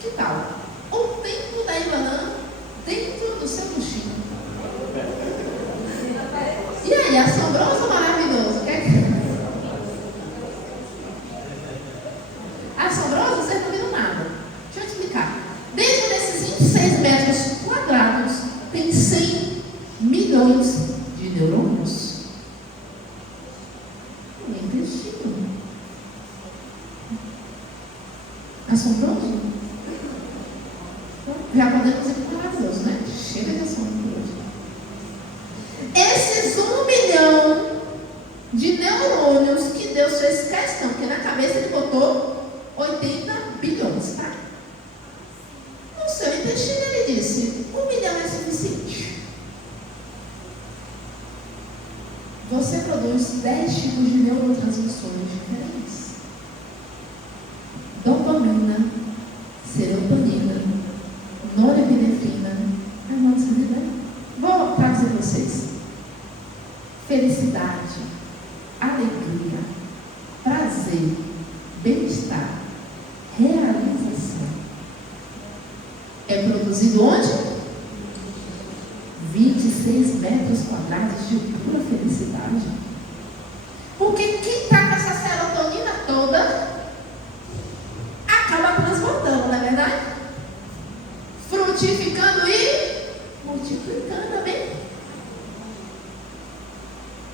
Que tal? O tempo da Ivanã dentro do seu buchinho. E aí, assombroso ou maravilhoso? Assombroso? Vocês não viram nada. Deixa eu te explicar. Dentro desses 26 metros quadrados, tem 100 milhões de neurônios. No intestino. Assombroso? Já podemos ir para maravilhoso, né? Chega de assombro por hoje. Esses 1 milhão de neurônios que Deus fez questão, porque na cabeça ele botou 80 bilhões, tá? No seu intestino ele disse: 1 milhão é suficiente. Você produz 10 tipos de neurotransmissores diferentes. Dopamina, serotonina, norepinefrina. Vou trazer para vocês. Felicidade, alegria, prazer, bem-estar, realização. É produzido onde? 26 metros quadrados de pura felicidade. Porque quem está com essa serotonina toda acaba transbordando, não é verdade? Frutificando e multiplicando, amém?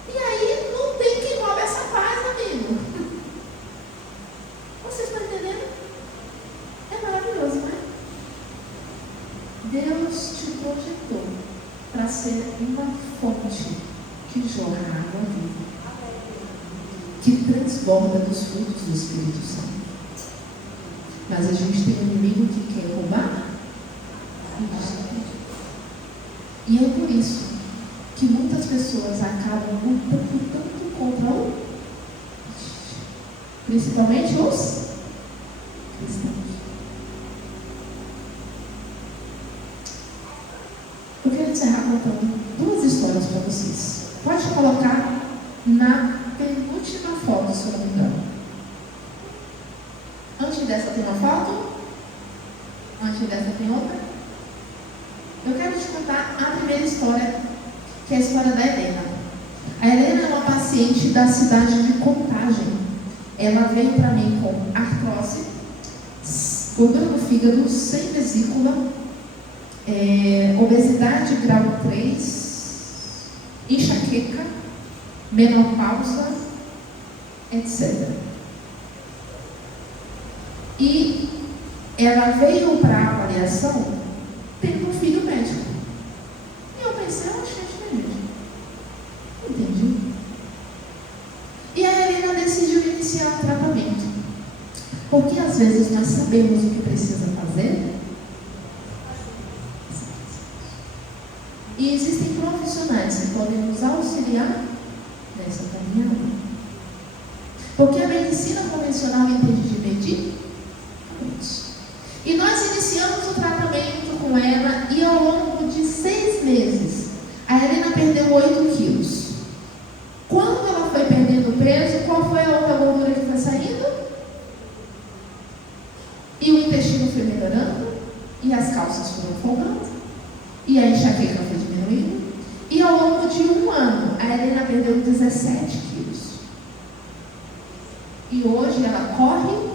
E aí não tem quem roube essa paz, amigo. Vocês estão entendendo? É maravilhoso, não é? Deus te projetou para ser uma fonte que jorra água viva, que transborda dos frutos do Espírito Santo. Mas a gente tem um inimigo que quer roubar e é por isso que muitas pessoas acabam lutando tanto contra o, principalmente os cristãos. Eu quero encerrar contando 2 histórias. na penúltima foto, se eu não me engano. Antes dessa tem uma foto? Antes dessa tem outra? Eu quero te contar a primeira história, que é a história da Helena. A Helena é uma paciente da cidade de Contagem. Ela veio para mim com artrose, gordura no fígado, sem vesícula, obesidade grau 3, enxaqueca, menopausa, etc. E ela veio para a avaliação tendo um filho médico. E eu pensei, gente, entendi. E a Helena decidiu iniciar o tratamento. Porque às vezes nós sabemos o que precisa fazer. E existem profissionais que podem nos auxiliar nessa caminhada. Porque a medicina convencional entende de medicamentos. E nós iniciamos o tratamento com ela e ao longo de 6 meses, a Helena perdeu 8 quilos. Quando ela foi perdendo peso, qual foi a outra gordura que foi saindo? E o intestino foi melhorando, e as calças foram folgando, e a enxaqueca foi diminuindo. E ao longo de 1 ano, a Helena perdeu 17 quilos. E hoje ela corre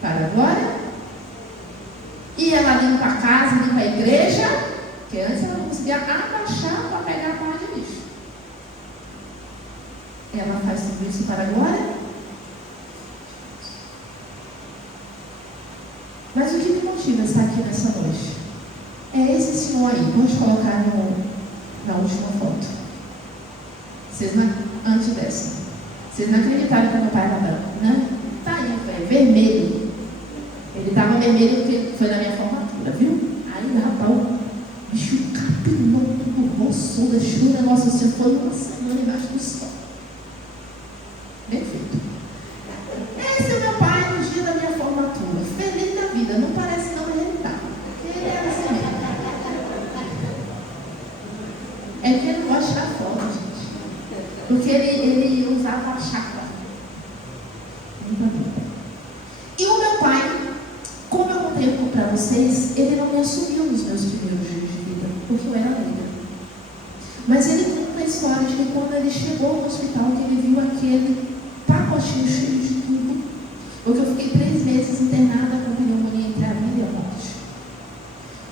para a glória, e ela limpa a casa, limpa a igreja, porque antes ela não conseguia abaixar para pegar a pá de lixo. Ela faz tudo isso para a glória. Mas o que me motiva a estar aqui nessa noite? É esse senhor aí. Vamos colocar na última foto. Antes dessa. Vocês não acreditaram que meu pai era branco, né? Tá aí, velho, vermelho. Ele estava vermelho porque foi na minha formatura, viu? Aí, rapaz, bicho capilou tudo roçou, deixou o negócio assim, foi uma semana embaixo do sol. Perfeito. Esse é o meu pai no dia da minha formatura. Feliz da vida. Não parece não, mas ele tá. Ele era assim mesmo. É que ele não gosta de tirar foto, gente. Porque ele usava a chapa. E o meu pai, como eu contei para vocês, ele não me assumiu nos meus primeiros dias de vida, porque eu era negra. Mas ele conta a história de que quando ele chegou no hospital, que ele viu aquele pacotinho cheio de tudo, porque eu fiquei 3 meses internada com pneumonia entre a vida e a morte.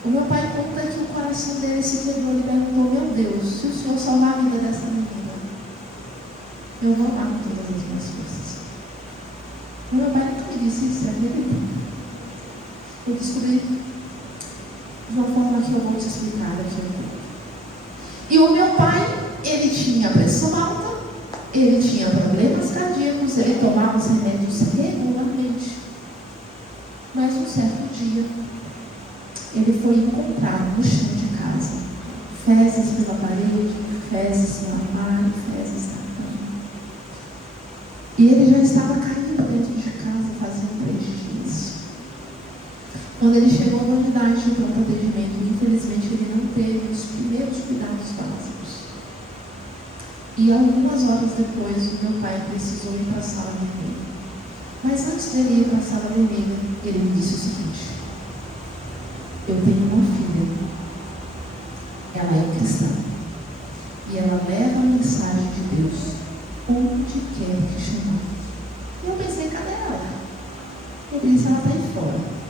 O meu pai conta que o coração dele se quebrou e perguntou: meu Deus, se o Senhor salvar a vida dessa menina, eu vou amar com todas as minhas forças. O meu pai nunca me disse isso, é verdade. Eu descobri de uma forma que eu vou te explicar daqui a pouco. E o meu pai, ele tinha pressão alta, ele tinha problemas cardíacos, ele tomava os remédios regularmente. Mas um certo dia, ele foi encontrar no chão de casa fezes pela parede, fezes no armário, fezes na cama. E ele já estava caindo dentro de casa fazia 3 dias. Quando ele chegou na unidade de pronto atendimento, infelizmente ele não teve os primeiros cuidados básicos. E algumas horas depois, o meu pai precisou ir para a sala vermelha. Mas antes dele ir para a sala vermelha, ele me disse o seguinte: eu tenho uma filha, ela é cristã, e ela leva a mensagem de Deus onde quer que chegar. E eu pensei: cadê ela? Ele disse: ela está aí fora.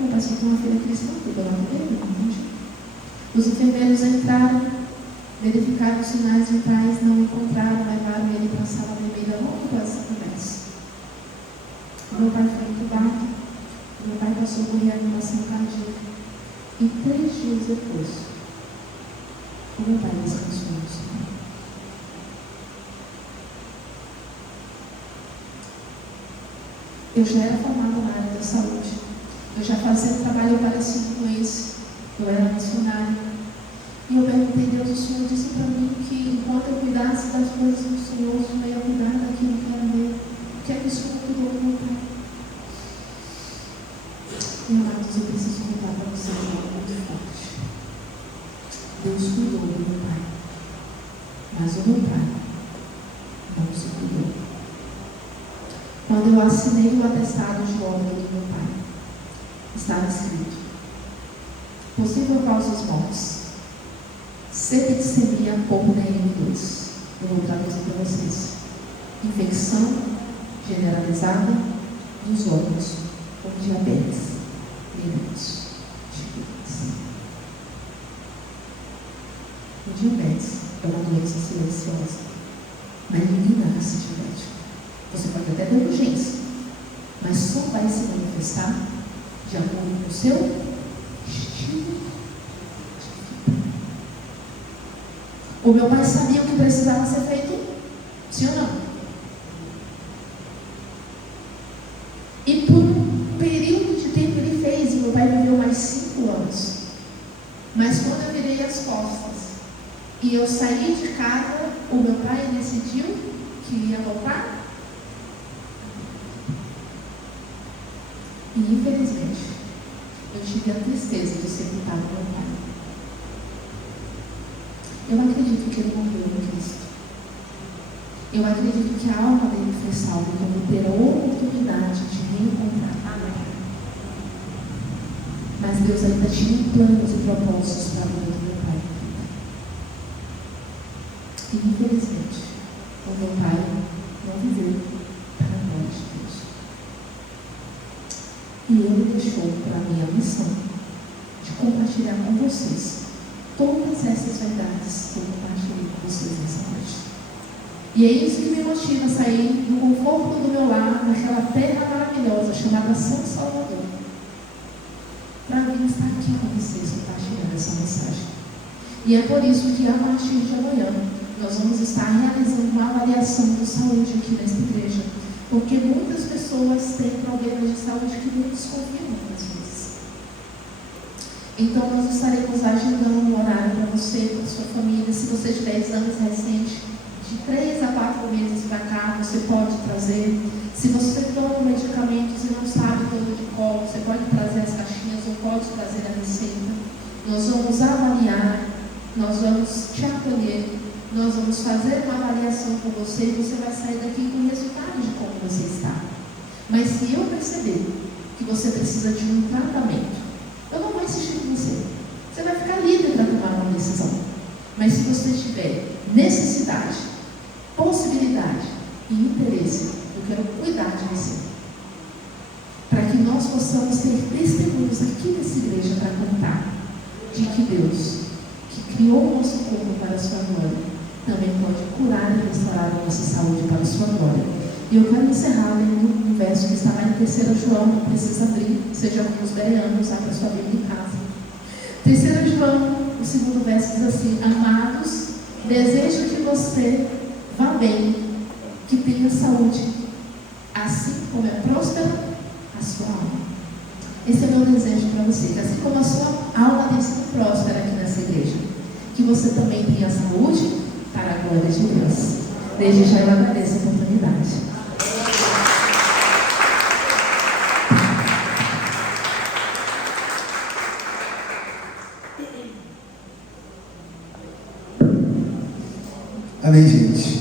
Eu passei com uma filha cristã, cuidou lá dele, os enfermeiros entraram, verificaram os sinais vitais, não encontraram, levaram ele para a sala vermelha logo para essa conversa. Meu pai foi entubado, meu pai passou por reanimação cardíaca, e 3 dias depois, o meu pai descansou no hospital. Eu já era formada na área da saúde. Eu já fazia um trabalho parecido com esse. Eu era missionária. E eu perguntei a Deus, o Senhor disse para mim que enquanto eu cuidasse das coisas do Senhor, o Senhor ia cuidar daquilo que era meu. O que é que o Senhor cuidou do meu pai? Meu amados, eu preciso contar para vocês algo muito forte. Deus cuidou do meu pai. Mas o meu pai Quando eu assinei o atestado de óbito do meu pai, estava escrito: possível causas mortes, septicemia por DM2. Eu vou traduzir para vocês: infecção generalizada dos órgãos, como diabetes, mellitus, tipo 2. O diabetes é uma doença silenciosa, mas ninguém nasce diabético. Você pode até ter urgência, mas só vai se manifestar de acordo com o seu estilo de vida. O meu pai sabia o que precisava ser feito, sim ou não? E por um período de tempo ele fez, e meu pai viveu mais 5 anos. Mas quando eu virei as costas e eu saí de casa, o meu pai decidiu que ia voltar. E infelizmente, eu tive a tristeza de sepultar o meu pai. Eu acredito que ele morreu em Cristo. Eu acredito que a alma dele foi salva quando ter a oportunidade de reencontrar. Mas Deus ainda tinha planos e propósitos para a vida do meu pai. E infelizmente, o meu pai não viveu para a glória de Deus. E Ele deixou para mim a missão de compartilhar com vocês todas essas verdades que eu compartilhei com vocês nessa noite. E é isso que me motiva a sair do conforto do meu lar, naquela terra maravilhosa chamada São Salvador, para vir estar aqui com vocês compartilhando essa mensagem. E é por isso que a partir de amanhã nós vamos estar realizando uma avaliação de saúde aqui nessa igreja, porque muitas pessoas têm problemas de saúde que não desconfiam muitas vezes. Então nós estaremos agendando um horário para você, para a sua família. Se você tiver exames recentes, de 3 a 4 meses para cá, você pode trazer. Se você toma medicamentos e não sabe todo de qual, você pode trazer as caixinhas ou pode trazer a receita. Nós vamos avaliar, nós vamos te acolher, nós vamos fazer uma avaliação com você e você vai sair daqui com o resultado de como você está. Mas se eu perceber que você precisa de um tratamento, eu não vou insistir com você. Você vai ficar livre para tomar uma decisão. Mas se você tiver necessidade, possibilidade e interesse, eu quero cuidar de você. Para que nós possamos ter testemunhos aqui nessa igreja para contar de que Deus, que criou o nosso corpo para a sua glória, também pode curar e restaurar a nossa saúde para a sua glória. E eu quero encerrar lendo um verso que está lá em 3 João, não precisa abrir, seja com os bereanos, abra sua Bíblia em casa. 3 João, o 2º verso diz assim: amados, desejo que você vá bem, que tenha saúde, assim como é próspera a sua alma. Esse é meu desejo para você, que assim como a sua alma tem sido próspera aqui nessa igreja, que você também tenha saúde para a glória de Deus. Desde já eu agradeço a oportunidade. Amém, gente.